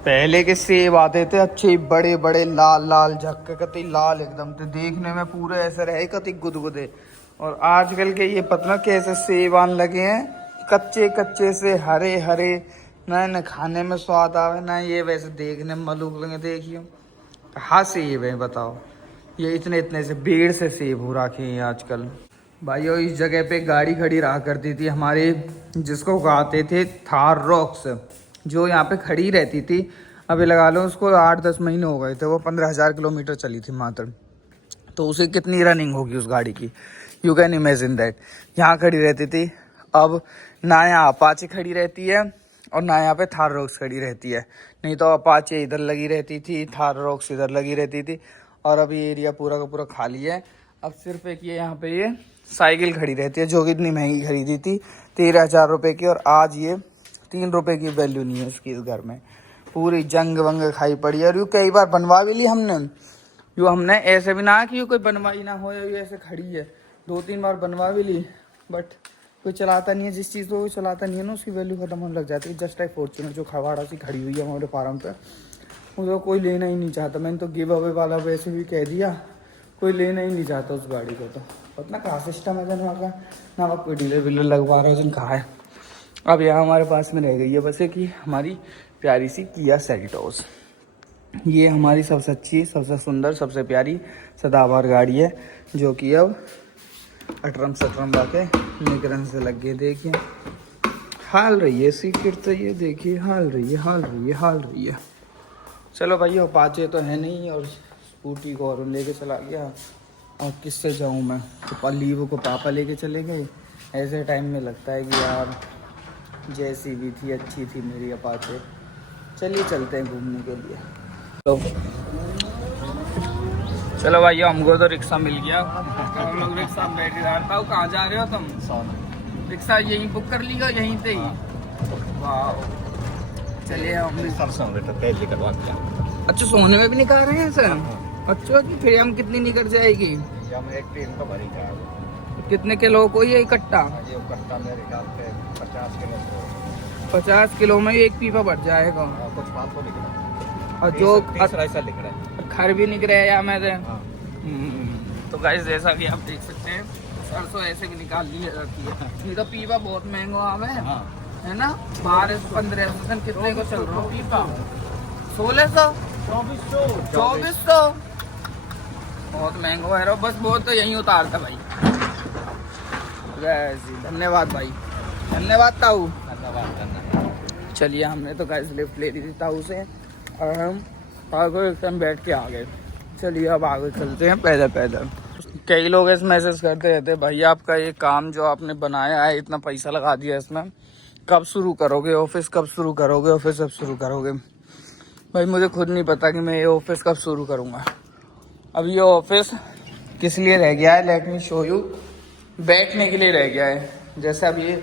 पहले के सेब आते थे अच्छे बड़े बड़े लाल लाल झक्के कति लाल एकदम तो देखने में पूरे ऐसे रहे कति गुदगुदे। और आजकल के ये पता कैसे सेब आने लगे हैं, कच्चे कच्चे से हरे हरे, ना खाने में स्वाद आवे ना ये वैसे देखने में मलूक लगे। देखियो कहाँ सेब है बताओ, ये इतने इतने से बेड़ से सेब हो रखे हैं आजकल। भाइयों इस जगह पे गाड़ी खड़ी रहा करती थी हमारे, जिसको कहते थे थार रॉक्स, जो यहाँ पे खड़ी रहती थी। अभी लगा लो उसको 8-10 महीने हो गए थे, वो 15,000 किलोमीटर चली थी मात्र। तो उसे कितनी रनिंग होगी उस गाड़ी की, यू कैन इमेजिन दैट। यहाँ खड़ी रहती थी, अब ना यहाँ अपाचे खड़ी रहती है और ना यहाँ पे थार रॉक्स खड़ी रहती है। नहीं तो अपाचे इधर लगी रहती थी, थार रॉक्स इधर लगी रहती थी। और अभी एरिया पूरा का पूरा खाली है। अब सिर्फ एक ये यहाँ पे ये साइकिल खड़ी रहती है, जो कि इतनी महंगी खरीदी थी 13,000 रुपये की, और आज ये 3 रुपये की वैल्यू नहीं है इसकी इस घर में। पूरी जंग वंग खाई पड़ी है। और यूँ कई बार बनवा भी ली हमने, यूँ हमने ऐसे भी ना कि कोई बनवाई ना हो, ये ऐसे खड़ी है। 2-3 बार बनवा भी ली, बट कोई चलाता नहीं है। जिस चीज़ को कोई चलाता नहीं है ना, उसकी वैल्यू खत्म होने लग जाती है। जस्ट लाइक फॉर्च्यूनर जो खवाड़ा सी खड़ी हुई है हमारे फार्म पे, उसको कोई लेना ही नहीं चाहता। मैंने तो गिव अवे वाला वैसे भी कह दिया, कोई लेना ही नहीं चाहता उस गाड़ी को। तो पता कहाँ सिस्टम है जन वहाँ का, ना वहाँ कोई डीलर विलर लगवा रहा है जन कहाँ है। अब यहाँ हमारे पास में रह गई है बस एक ही हमारी प्यारी सी किया सेल्टोस। ये हमारी सबसे अच्छी, सबसे सुंदर, सबसे प्यारी सदाबहार गाड़ी है, जो कि अब अटरम सटरम बाके निकरन से लग गए। देखिए हाल रही है सीक्रेट से, ये देखिए हाल रही है। चलो भाई अपाचे तो है नहीं, और स्कूटी को और लेके चला गया। और किससे जाऊँ मैं, तो लीवो को पापा लेके चले गए। ऐसे टाइम में लगता है कि यार जैसी भी थी अच्छी थी मेरी अपाचे। चलिए चलते हैं घूमने के लिए। चलो भाई हमको तो रिक्शा मिल गया, हम लोग रिक्शा में बैठे रहा था। कहाँ जा रहे हो तुम? रिक्शा यहीं बुक कर लिया यहीं से ही? वाह चलिए हम अच्छा सोने में भी निकाल रहे हैं सर? अच्छा फिर हम कितनी निकल जाएगी? एक ट्रेन का भरी का कितने किलो को ये इकट्ठा? ये इकट्ठा मेरे ख्याल से 50 किलो। 50 किलो में एक पीपा भर जाएगा। कुछ 500 लिख रहा है और जो ऐसा लिख रहा है, खर भी निकल रहा है या मेरे। तो गाइस जैसा कि आप देख सकते हैं सरसों ऐसे भी निकाल ली जाती है। नहीं तो पीपा बहुत महंगा आवे है ना, 1200-1500 कितने को चल रहा है पीपा? 1600 2400 बहुत महंगा है। बस बहुत तो यहीं उतारता भाई। धन्यवाद भाई, धन्यवाद ताऊ, धन्यवाद। चलिए हमने तो गाइस लिफ्ट ले ली थी ताऊ से, और हम आगे एकदम बैठ के आ गए। चलिए अब आगे चलते हैं पैदल पैदल। कई लोग ऐसे मैसेज करते रहते हैं, भाई आपका ये काम जो आपने बनाया है, इतना पैसा लगा दिया इसमें, कब शुरू करोगे ऑफिस, कब शुरू करोगे ऑफिस, कब शुरू करोगे? भाई मुझे खुद नहीं पता कि मैं ये ऑफिस कब शुरू करूँगा। अब ये ऑफिस किस लिए रह गया है, लेट मी शो यू। बैठने के लिए रह गया है। जैसे अब ये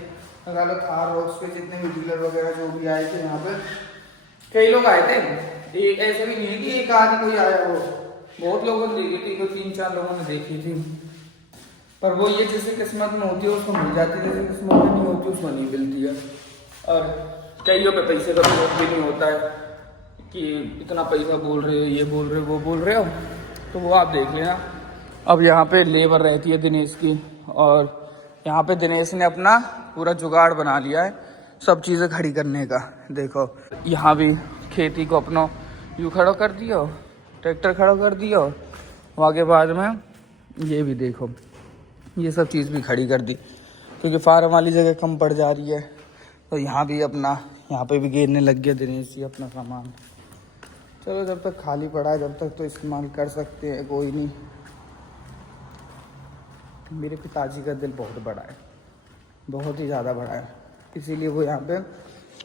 थार रॉक्स पे जितने भी डीलर वगैरह जो भी आए थे यहाँ पे, कई लोग आए थे। एक ऐसे भी नहीं कि एक आदमी कोई आया हो, बहुत लोगों ने देखी थी, कोई 3-4 लोगों ने देखी थी। पर वो ये जैसे किस्मत में होती है उसको मिल जाती है, जैसे किस्मत में नहीं होती उसको नहीं मिलती है। और कईयों पे पैसे का भी नहीं होता है कि इतना पैसा बोल रहे हो, ये बोल रहे हो, वो बोल रहे हो, तो वो आप देख लेना। अब यहाँ पे लेबर रहती है दिनेश की, और यहाँ पे दिनेश ने अपना पूरा जुगाड़ बना लिया है सब चीज़ें खड़ी करने का। देखो यहाँ भी खेती को अपना यूँ खड़ा कर दिया, ट्रैक्टर खड़ा कर दिया, वहाँ के बाद में ये भी देखो ये सब चीज़ भी खड़ी कर दी, क्योंकि फार्म वाली जगह कम पड़ जा रही है। तो यहाँ भी अपना, यहाँ पे भी गिरने लग गया दिनेश जी अपना सामान। चलो जब तक खाली पड़ा है, जब तक तो इस्तेमाल कर सकते हैं, कोई नहीं। मेरे पिताजी का दिल बहुत बड़ा है, बहुत ही ज़्यादा बड़ा है, इसीलिए वो यहाँ पे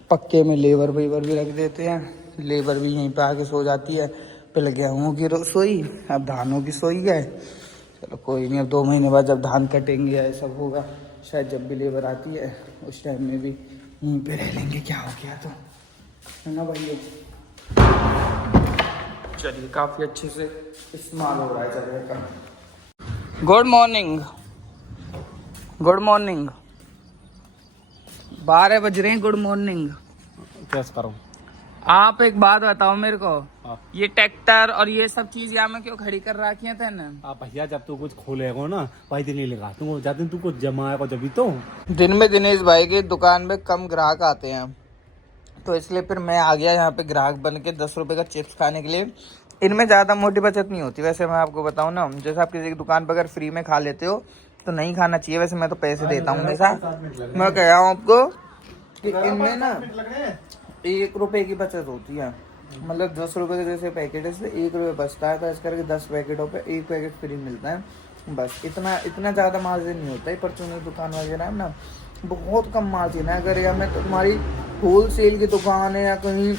पक्के में लेबर वेबर भी रख देते हैं। लेबर भी यहीं पे आके सो जाती है। पहले गेहूँ की सोई, अब धानों की सोई है। चलो कोई नहीं, अब 2 महीने बाद जब धान कटेंगे या सब होगा, शायद जब भी लेबर आती है उस टाइम में भी यहीं पे रह लेंगे। क्या हो गया तो, है ना भाई। चलिए काफ़ी अच्छे से इस्तेमाल हो रहा है जगह का। Good morning, good morning. 12 बज रहे हैं, गुड मॉर्निंग। कैसे करूँ? आप एक बात बताओ मेरे को, हाँ। ये ट्रैक्टर और ये सब चीज यहाँ में क्यों खड़ी कर रखी थे ना? आप भैया जब तू कुछ खोलेगा ना भाई दिन नहीं लगा तू जाते दिन तू कुछ जमाएगा जब तो। दिन में दिनेश भाई की दुकान में कम ग्राहक आते हैं, तो इसलिए फिर मैं आ गया यहाँ पे ग्राहक बन के 10 रुपए का चिप्स खाने के लिए। इनमें ज़्यादा मोटी बचत नहीं होती वैसे, मैं आपको बताऊँ ना, जैसे आप किसी की दुकान पर अगर फ्री में खा लेते हो तो नहीं खाना चाहिए। वैसे मैं तो पैसे देता हूँ हमेशा। मैं कह रहा हूँ आपको कि इनमें ना 1 रुपए की बचत होती है, मतलब 10 रुपए के जैसे पैकेट है, इससे 1 रुपये बचता है, तो इस करके 10 पैकेटों पे 1 पैकेट फ्री मिलता है। बस इतना ज़्यादा मार्जिन नहीं होता है। परचून की दुकान वगैरह है ना, बहुत कम मार्जिन है। अगर या मैं तुम्हारी होल सेल की दुकान है या कहीं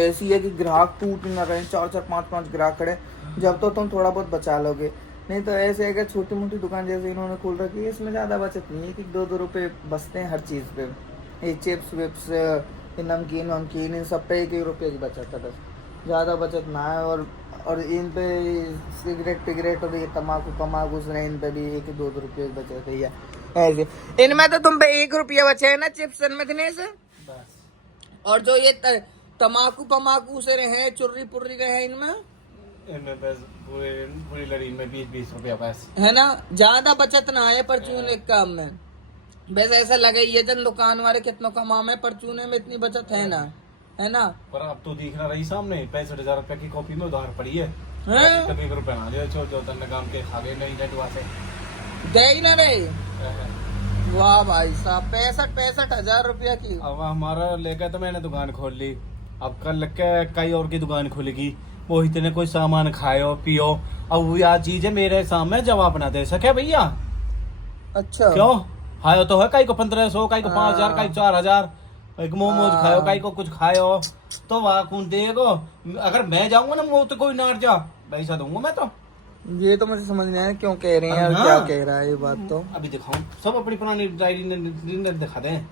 ऐसी है कि ग्राहक टूट ना रहे, 4-4 5-5 ग्राहक खड़े, जब तो तुम थोड़ा बहुत बचा लोगे। नहीं तो ऐसे अगर छोटी मोटी दुकान जैसे इन्होंने खोल रखी है, इसमें ज़्यादा बचत नहीं है कि 2-2 रुपये बचते हैं हर चीज़ पे। ये चिप्स विप्स, नमकीन वमकीन, इन सब पे 1-1 रुपये की बचत है, बस ज़्यादा बचत ना है। और इन पे सिगरेट और ये तम्बाकू से इन पे भी 1-2 रुपये की बचत है। ऐसे इनमें तो तुम पे 1 रुपया बचे है ना चिप्स में दिने से। और जो ये तम्बाकू से रहे, चुर्री पुर्री रहे, इनमें बस पूरी लड़ी में 20-20 रुपया बस है ना, ज्यादा बचत ना है परचून एक काम में। वैसे ऐसा लगे ये जन दुकान वाले कितना कमा में, परचूने में इतनी बचत है ना, है ना। पर अब तो दिख रही सामने 65,000 रुपए की कॉपी में उधार पड़ी है। हैं? तब 1 रुपया ना दिया जो तन्ने काम के खा गए नहीं नेट से दे ही ना रहे। वाह भाई साहब, 65,000 रुपया की। अब हमारा लेकर तो मैंने दुकान खोल ली, अब कल के कई और की दुकान खुलेगी, वो इतने कोई सामान खाओ पियो, अब वो यार चीज है मेरे सामने जवाब ना दे सके भैया। अच्छा क्यों खाओ तो है, कई को 1500, कई को 5,000, कई 4,000, एक मोमोज खाओ, कई को कुछ खाओ, तो वहाँ कौन देगो? अगर मैं जाऊंगा ना मुँह तो कोई नाट जा पैसा दूंगा मैं तो। ये तो मुझे समझ नहीं आया क्यों कह रहे हैं और क्या कह रहा है ये बात। तो अभी दिखाऊं सब अपनी पुरानी डायरी दिखा दें।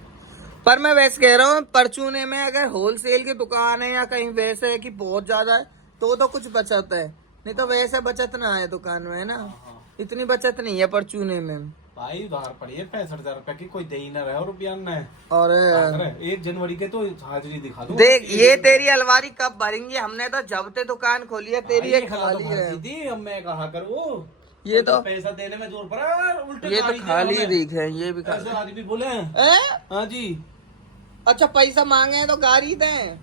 पर मैं वैसे कह रहा हूँ, परचूने में अगर होलसेल की दुकान है या कहीं वैसे है कि बहुत ज्यादा है तो कुछ बचत है, नहीं तो वैसे बचत ना है दुकान में, है ना। इतनी बचत नहीं है परचूने में भाई। उधार पड़ी है 65,000 रुपए की, कोई दे ही ना रहे और रुपया न है। और 1 जनवरी के तो हाजिरी दिखा दूं। देख ये तेरी अलमारी कब भरेंगी, हमने तो जब ते दुकान खोली है तेरी एक खाली है। दीदी अब मैं कहा करूँ, ये तो पैसा देने में जोर पड़ा, उल्टे ये तो खाली दिख है, ये भी ऐसे आदमी बोले हैं। हाँ जी। अच्छा पैसा मांगे हैं तो गाड़ी दें,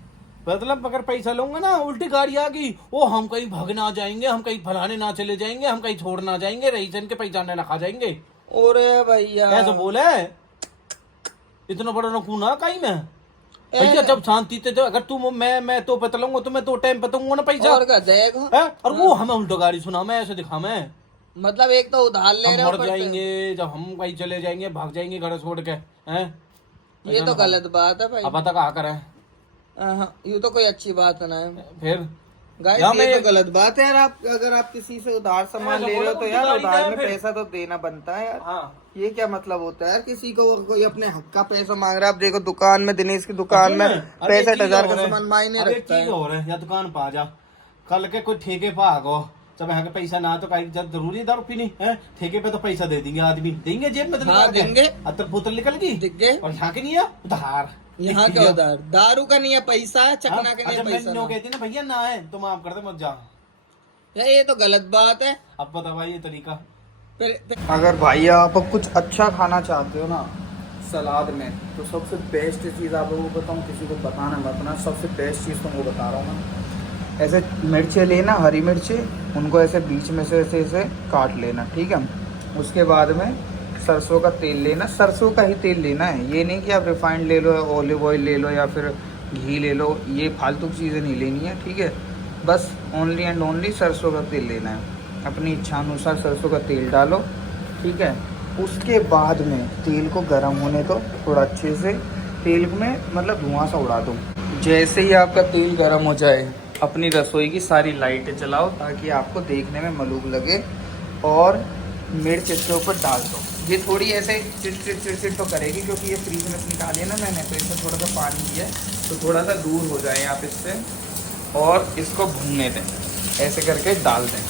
मतलब अगर पैसा लूंगा ना उल्टी गाड़ी आ गई, वो हम कहीं भाग ना जाएंगे, हम कहीं फलाने ना चले जाएंगे, हम कहीं छोड़ ना जाएंगे, रईसन के पहचानने ना खा जाएंगे। और भैया ऐसा बोले इतना बड़ा नकू ना कहीं में भैया। जब शांति थे अगर तुम मैं तो पतलूंगा तो मैं तो टाइम पतूंगा ना पैसा और का देखो। और वो हमें उल्टो गाड़ी सुना मैं ऐसे दिखा मैं, मतलब एक तो उधार ले रहे हो, मर जाएंगे जब हम कहीं चले जाएंगे, भाग जाएंगे घर छोड़ के हैं। ये तो गलत बात है भाई। अब पता कहा करे, ये तो कोई अच्छी बात ना है फिर गाइस, ये तो गलत बात है यार। आप अगर आप किसी से उधार सामान ले रहे हो तो यार उधार में पैसा तो देना बनता है यार। हाँ। ये क्या मतलब होता है यार, किसी को कोई अपने हक का पैसा मांग रहा है। आप देखो दुकान में, दिनेश की दुकान में 65,000 का सामान मायने रखता है। हो रहा है या दुकान पा जा, कल के कोई ठेके पा आगो, जब यहाँ के पैसा ना तो कहीं जब जरूरी दारू पीनी है, ठेके पे तो पैसा दे देंगे आदमी, देंगे जेब में तो देंगे, अतर पुतर निकल गई। और यहाँ के नहीं है उधार, यहाँ क्या उधार, दारू का नहीं है पैसा, चकना का नहीं है पैसा। कहती ना भैया ना है तो माफ कर दे मत जा, ये तो गलत बात है। अब बता भाई ये तरीका। अगर भाई आप कुछ अच्छा खाना चाहते हो ना सलाद में, तो सबसे बेस्ट चीज़ आप लोगों को बताऊँ, किसी को बताना मत ना, सबसे बेस्ट चीज़ तुमको बता रहा हूँ मैं। ऐसे मिर्चें लेना, हरी मिर्चें, उनको ऐसे बीच में से ऐसे काट लेना, ठीक है। उसके बाद में सरसों का तेल लेना, सरसों का ही तेल लेना है, ये नहीं कि आप रिफाइंड ले लो, ऑलिव ऑयल ले लो या फिर घी ले लो, ये फालतू चीज़ें नहीं लेनी है, ठीक है। बस ओनली एंड ओनली सरसों का तेल लेना है, अपनी इच्छा अनुसार सरसों का तेल डालो, ठीक है। उसके बाद में तेल को गर्म होने दो थोड़ा अच्छे से, तेल में मतलब धुआं सा उड़ा दो। जैसे ही आपका तेल गर्म हो जाए, अपनी रसोई की सारी लाइटें जलाओ ताकि आपको देखने में मलूक लगे, और मिर्च इसके ऊपर डाल दो। ये थोड़ी ऐसे चिट तो करेगी क्योंकि ये फ्रीज में निकाली है ना मैंने, तो इसमें थोड़ा सा पानी दिया है, तो थोड़ा सा दूर हो जाए आप इससे, और इसको भूनने दें, ऐसे करके डाल दें,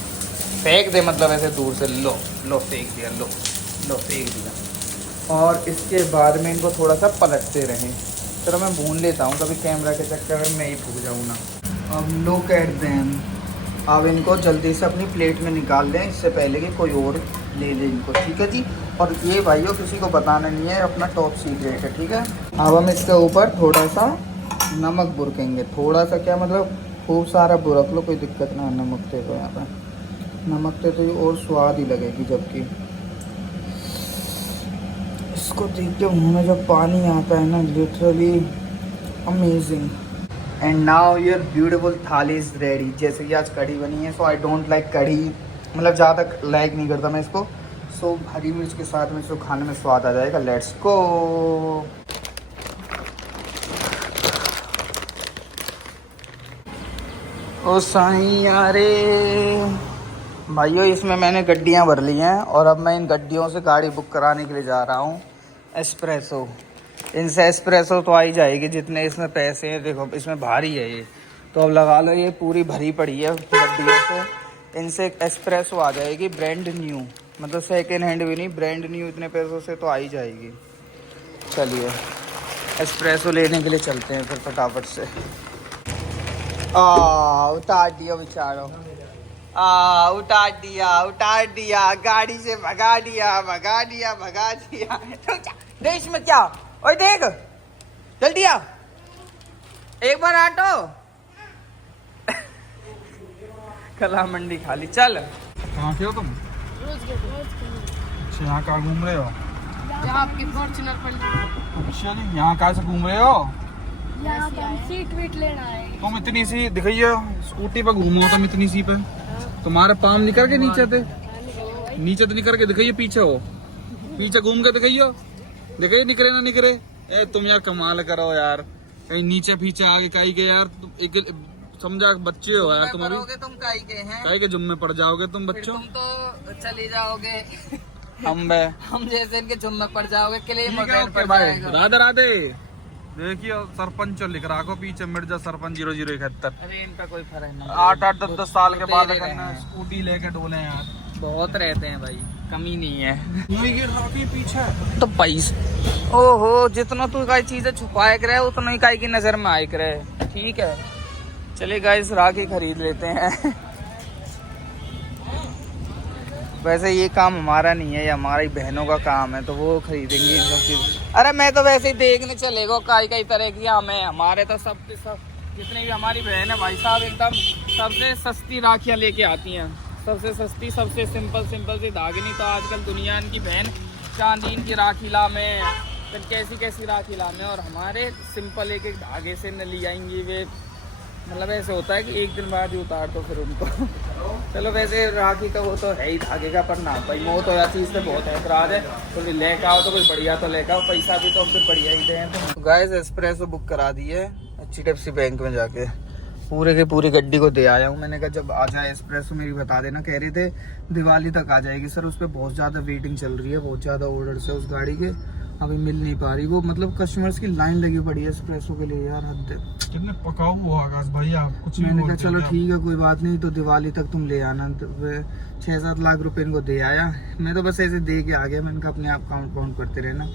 फेंक दें, मतलब ऐसे दूर से, लो फेंक दिया, लो फेंक दिया। और इसके बाद में इनको थोड़ा सा पलटते रहें, चलो मैं भून लेता हूँ, कभी कैमरा के चक्कर में मैं ही फूक जाऊँ ना। अब लुक एट देम। अब इनको जल्दी से अपनी प्लेट में निकाल दें, इससे पहले कि कोई और ले ले इनको, ठीक है जी। और ये भाइयों किसी को बताना नहीं है, अपना टॉप सीक्रेट है, ठीक है। अब हम इसके ऊपर थोड़ा सा नमक बुरकेंगे, थोड़ा सा क्या मतलब खूब सारा बुरक लो, कोई दिक्कत ना है। नमक दे दो यहाँ पर, नमक दे तो ये और स्वाद ही लगेगी। जबकि इसको देख के मुँह में जब पानी आता है ना, literally amazing. And now your beautiful थाली इज़ रेडी। जैसे कि आज कढ़ी बनी है, सो आई डोंट लाइक कढ़ी, मतलब ज़्यादा लाइक नहीं करता मैं इसको। सो हरी मिर्च के साथ में इसको खाने में स्वाद आ जाएगा। Let's go. ओ साईं रे भाइयों, इसमें मैंने गड्डियाँ भर ली हैं और अब मैं इन गड्डियों से गाड़ी बुक कराने के लिए जा रहा हूँ। एस्प्रेसो, इनसे एस्प्रेसो तो आ ही जाएगी जितने इसमें पैसे हैं। देखो इसमें भारी है ये, तो अब लगा लो ये पूरी भरी पड़ी है गड्डियों से। इनसे एक एस्प्रेसो आ जाएगी ब्रांड न्यू, मतलब सेकेंड हैंड भी नहीं, ब्रांड न्यू। इतने पैसों से तो आ ही जाएगी। चलिए एस्प्रेसो लेने के लिए चलते हैं फिर फटाफट से। उतार दिया बेचारो, उतार दिया गाड़ी से, भगा दिया। देश में क्या, ओए देख जल्दी आ, एक बार आटो। कला मंडी खाली। चल कहाँ से हो तुम? अच्छा, यहाँ कहाँ घूम रहे हो? आपके फॉर्च्यूनर पर अच्छा जी, यहाँ कहाँ से घूम रहे हो? यहाँ पे हम सीट वीट लेना है। तुम इतनी सी दिखाइए, स्कूटी पे घूमो तुम इतनी सी पे, तुम्हारे पाम निकल के नीचे थे, नीचे तो निकल के दिखाइए, पीछे हो, पीछे घूम के दिखाइए निकले ना निकले। ए तुम यार कमाल करो यार, कहीं नीचे पीछे आगे काई के यार, एक समझा बच्चे हो यार तुम अभी, तुम काई के हैं, काई के जुम्मे पड़ जाओगे तुम बच्चों। तुम तो चले जाओगे, हम जैसे इनके जुम्मे पड़ जाओगे, क्लेम ठीक है, ओके बाय। राधे राधे। देखिए सरपंच लिख रहा को पीछे, मिर्जा सरपंच 0071। अरे इन पे कोई फर्क नहीं, 8 10 साल के बाद तेरे रहे हैं। स्कूटी लेके डोले यार, बहुत रहते हैं भाई, कमी नहीं है। पीछे तो पैसा, ओहो जितना तू कई चीजें छुपाए करे उतना ही कई की नजर में आए करे, ठीक है। चलिए गाइस राखी खरीद लेते हैं। वैसे ये काम हमारा नहीं है, ये हमारी बहनों का काम है, तो वो खरीदेंगी इन सब चीज। अरे मैं तो वैसे ही देखने चलेगा कई तरह की हमें, हमारे तो सब जितनी भी हमारी बहन है भाई साहब, एकदम सबसे सस्ती राखियाँ लेके आती हैं, सबसे सस्ती, सबसे सिंपल सी धागे। नहीं तो आजकल दुनिया की बहन चांदीन की राखी ला में, फिर कैसी राखी ला में, और हमारे सिंपल एक धागे से न ली जाएंगी वे। मतलब ऐसे होता है कि एक दिन बाद ही उतार दो फिर उनको। चलो वैसे राखी का वो तो है ही धागे का, पर ना भाई मोह तो या चीज़ से बहुत ऐतराज है, तो लेकर आओ तो कोई बढ़िया तो लेकर आओ, पैसा भी तो फिर बढ़िया ही दें। तो गाइस एस्प्रेसो बुक करा दी है HDFC बैंक में जाके, पूरे के पूरी गड्डी को दे आया हूँ। मैंने कहा जब आ जाए एस्प्रेसो मेरी बता देना, कह रहे थे दिवाली तक आ जाएगी सर, उस पर बहुत ज़्यादा वेटिंग चल रही है, बहुत ज़्यादा ऑर्डर से उस गाड़ी के, अभी मिल नहीं पा रही वो, मतलब कस्टमर्स की लाइन लगी पड़ी है एस्प्रेसो के लिए यार, हद है। कितने पकाऊ हुआ आकाश भैया, कुछ मैंने कहा चलो ठीक है कोई बात नहीं, तो दिवाली तक तुम ले आना। तो 6-7 लाख रुपए इनको दे आया, मैं तो बस ऐसे दे के आ गया। मैंने कहा अपने आप काउंट करते रहना,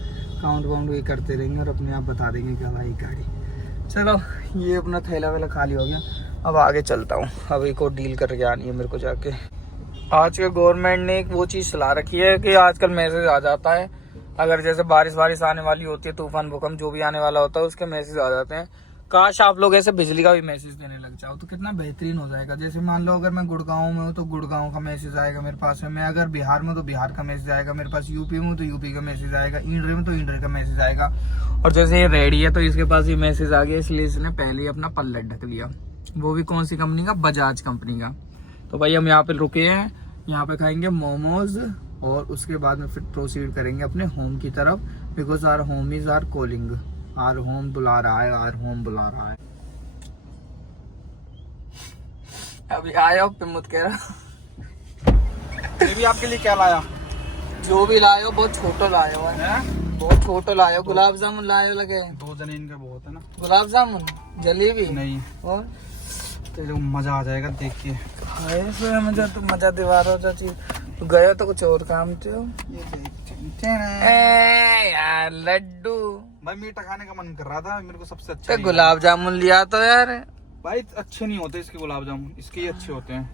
काउंट ये करते रहेंगे और अपने आप बता देंगे क्या भाई गाड़ी। चलो ये अपना थैला वैला खाली हो गया, अब आगे चलता हूँ। अब एक और डील करके आनी है मेरे को जाके। आज के गवर्नमेंट ने एक वो चीज़ चला रखी है कि आजकल मैसेज आ जाता है, अगर जैसे बारिश आने वाली होती है, तूफान भूकंप जो भी आने वाला होता है, उसके मैसेज आ जाते हैं। काश आप लोग ऐसे बिजली का भी मैसेज देने लग जाओ तो कितना बेहतरीन हो जाएगा। जैसे मान लो अगर मैं गुड़गांव में हूँ तो गुड़गांव का मैसेज आएगा मेरे पास में, मैं अगर बिहार में हूँ तो बिहार का मैसेज आएगा मेरे पास, यूपी में हूँ तो यूपी का मैसेज आएगा, इंडिया में तो इंडिया का मैसेज आएगा। और जैसे ये रेडी है तो इसके पास ये मैसेज आ गया, इसलिए इसने पहले ही अपना पल्ला ढक लिया। वो भी कौन सी कंपनी का, बजाज कंपनी का। तो भाई हम यहाँ पे रुके हैं, यहाँ पे खाएंगे मोमोज और उसके बाद में फिर प्रोसीड करेंगे अपने होम की तरफ, because our home is our calling, our home बुला रहा है, आर होम बुला रहा है। अभी आया पे मुझ कह रहा ये भी आपके लिए क्या लाया? जो भी लाए हो बहुत छोटो लाए हो है, बहुत छोटो लाए हो। गुलाब जामुन लाए हो लगे, 2 जने इनका बहुत है ना। गुलाब जामुन, जलेबी नहीं और तो मजा आ जाएगा देख के। मजा तो मजा दीवारों चीज गया तो कुछ और काम थे। ये देख यार लड्डू भाई मीठा खाने का मन कर रहा था, मेरे को सबसे अच्छा तो नहीं गुलाब जामुन लिया तो यार। लगा। भाई अच्छे नहीं होते इसके गुलाब जामुन, इसके ही अच्छे होते हैं।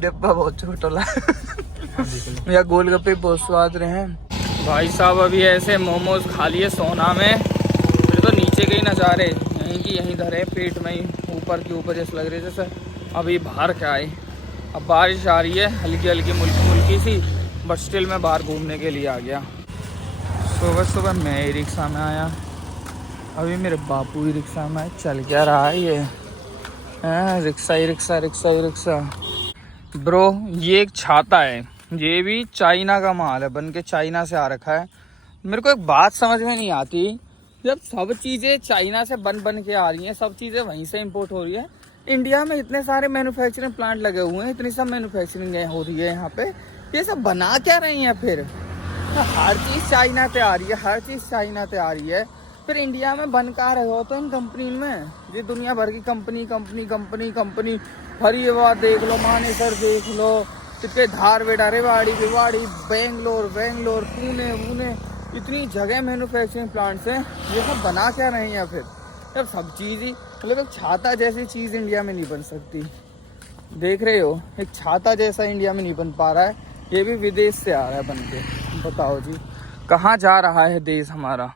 डिब्बा बहुत छोटा ला या गोलगप्पे बहुत स्वाद रहे हैं। भाई साहब अभी ऐसे मोमोज खा लिए सोना में, फिर तो नीचे के ही नज़ारे यहीं की यहीं धरे पेट में ही, ऊपर के ऊपर जैसे लग रहे जैसे अभी बाहर क्या आए। अब बारिश आ रही है हल्की हल्की मुल्की सी, बट स्टिल मैं बाहर घूमने के लिए आ गया। सुबह सुबह मैं ही रिक्शा में आया, अभी मेरे बापू ही रिक्शा में आए। चल क्या रहा है ये रिक्शा ही रिक्शा रिक्शा ही रिक्शा। ब्रो ये एक छाता है, ये भी चाइना का माल है, बन के चाइना से आ रखा है। मेरे को एक बात समझ में नहीं आती, जब सब चीज़ें चाइना से बन के आ रही हैं, सब चीज़ें वहीं से इंपोर्ट हो रही है, इंडिया में इतने सारे मैन्युफैक्चरिंग प्लांट लगे हुए हैं, इतनी सब मैन्युफैक्चरिंग हो रही है यहाँ पे, ये सब बना क्या रही हैं फिर? हर चीज़ चाइना से आ रही है, हर चीज़ चाइना से आ रही है, फिर इंडिया में बन कहाँ रहे हो तो इन कंपनी में? ये दुनिया भर की कंपनी फरीदाबाद देख लो, मानेसर देख लो, कितने धारवेड़ा, रेवाड़ी, बेंगलोर, पुणे, इतनी जगह मैन्युफैक्चरिंग प्लांट्स हैं, ये सब बना क्या रहे हैं फिर? जब सब चीज़ ही मतलब एक छाता जैसी चीज़ इंडिया में नहीं बन सकती। देख रहे हो एक छाता जैसा इंडिया में नहीं बन पा रहा है, ये भी विदेश से आ रहा है बन के। बताओ जी कहाँ जा रहा है देश हमारा।